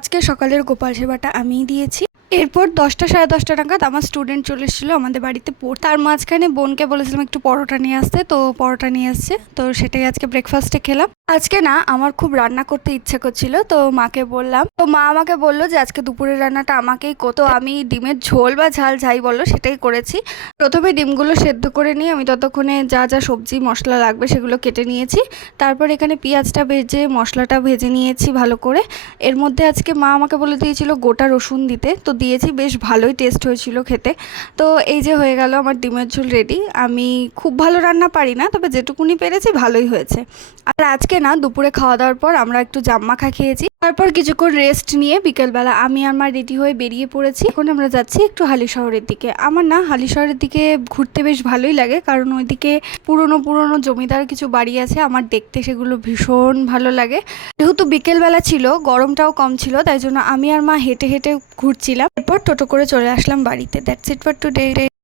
আজকে সকালের গোপাল সেবাটা আমিই দিয়েছি। এরপর 10টা সাড়ে 10টা নাগাদ আমার স্টুডেন্ট চলে এসেছিলো আমাদের বাড়িতে পড়তে। তার মাঝখানে বোনকে বলেছিলাম একটু পরোটা নিয়ে আসতে, তো পরোটা নিয়ে আসছে, তো সেটাই আজকে ব্রেকফাস্টে খেলাম। আজকে না আমার খুব রান্না করতে ইচ্ছে করছিল, তো মাকে বললাম, তো মা আমাকে বললো যে আজকে দুপুরের রান্নাটা আমাকেই করতো। আমি ডিমের ঝোল বা ঝাল যাই বলো সেটাই করেছি। প্রথমে ডিমগুলো সেদ্ধ করে নিয়ে আমি ততক্ষণে যা যা সবজি মশলা লাগবে সেগুলো কেটে নিয়েছি। তারপর এখানে পেঁয়াজটা ভেজে মশলাটা ভেজে নিয়েছি ভালো করে। এর মধ্যে আজকে মা আমাকে বলে দিয়েছিল গোটা রসুন দিতে, তো দিয়েছি, বেশ ভালোই টেস্ট হয়েছিল খেতে। তো এই যে হয়ে গেল আমার ডিমের ঝোল রেডি। আমি খুব ভালো রান্না পারি না, তবে যেটুকুনি পেরেছি ভালোই হয়েছে। আর আজকে না দুপুরে খাওয়া দাওয়ার পর আমরা একটু জাম মাখা খেয়েছি, তারপর কিছুক্ষণ রেস্ট নিয়ে বিকেলবেলা আমি আমার রেডি হয়ে বেরিয়ে পড়েছি। এখন আমরা যাচ্ছি একটু হালিশহরের দিকে। আমার না হালিশহরের দিকে ঘুরতে বেশ ভালোই লাগে, কারণ ওইদিকে পুরনো পুরনো জমিদার কিছু বাড়ি আছে, আমার দেখতে সেগুলো ভীষণ ভালো লাগে। যেহেতু বিকেলবেলা ছিল, গরমটাও কম ছিল, তাই জন্য আমি আর মা হেঁটে হেঁটে ঘুরছিলাম। এরপর টোটো করে চলে আসলাম বাড়িতে। That's it for today.